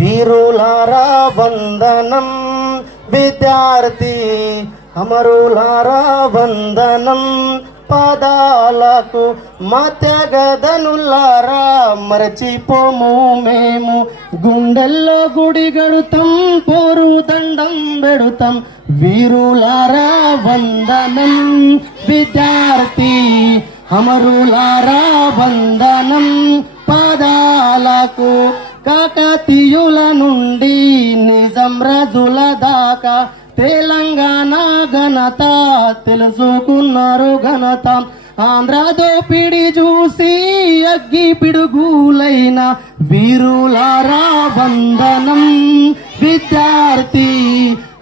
వీరులారా వందనం, విద్యార్థి అమరులారా వందనం, పాదాలకు మా త్యాగదనులారా మరచిపోము మేము. గుండెల్లో గుడి గడుతాం, పోరు దండం పెడుతాం. వీరులారా వందనం, విద్యార్థి అమరులారా వందనం, పాదాలకు. కాకతీయుల నుండి నిజాం రాజుల దాకా తెలంగాణ ఘనత తెలుసుకున్నారు ఘనత. ఆంధ్ర దోపిడి చూసి అగ్గి పిడుగులైన వీరులారా వందనం, విద్యార్థి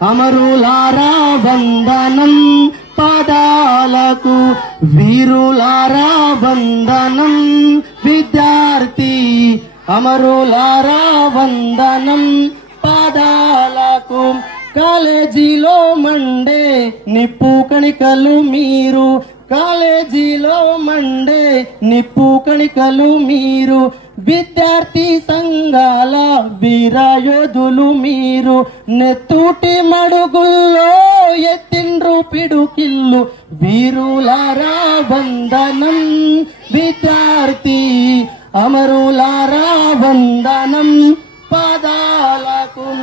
అమరులారా వందనం, పాదాలకు. వీరులారా వందనం, విద్యార్థి అమరులారా వందనం, పాదాలకు. కాలేజీలో మండే నిప్పు కణికలు మీరు, కాలేజీలో మండే నిప్పు కణికలు మీరు. విద్యార్థి సంఘాల వీరయోధులు మీరు. నెత్తూటి మడుగుల్లో ఎత్తిండ్రు పిడుకిల్లు. వీరులారా వందనం, విద్యార్థి అమరులారా వందనం, పాదాలకు.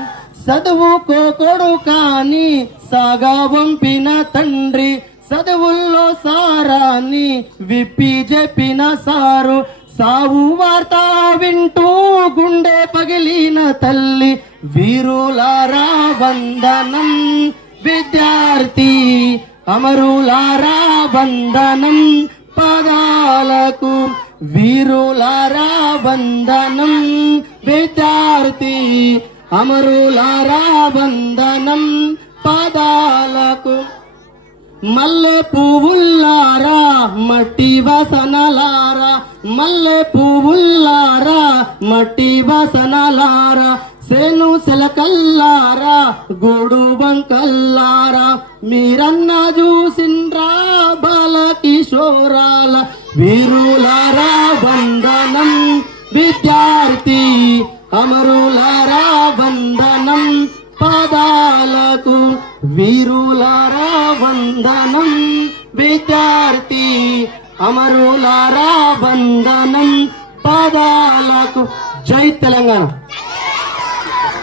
చదువుకోకొడు కాని సాగా వంపిన తండ్రి, చదువుల్లో సారాన్ని విప్పి చెప్పిన సారు. సావు వార్త వింటూ గుండె పగిలిన తల్లి. వీరులారా వందనం, విద్యార్థి అమరులారా వందనం, పాదాలకు. వీరులారా వందనం, విద్యార్థి అమరులారా వందనం, పాదాలకు. మల్లె పువ్వుల్లారా మట్టి వాసనలారా, మల్లె పువ్వుల్లారా మట్టి వాసనలారా. సేను సెలకల్లారా గోడు బంకల్లారా, మీరన్న చూసిండ్రా బాల కిషోరాల. వీరులారా వందనం, విద్యార్థి అమరులారా వందనం, పాదాలకు. వీరులారా వందనం, విద్యార్థి అమరులారా వందనం, పాదాలకు. జై తెలంగాణ.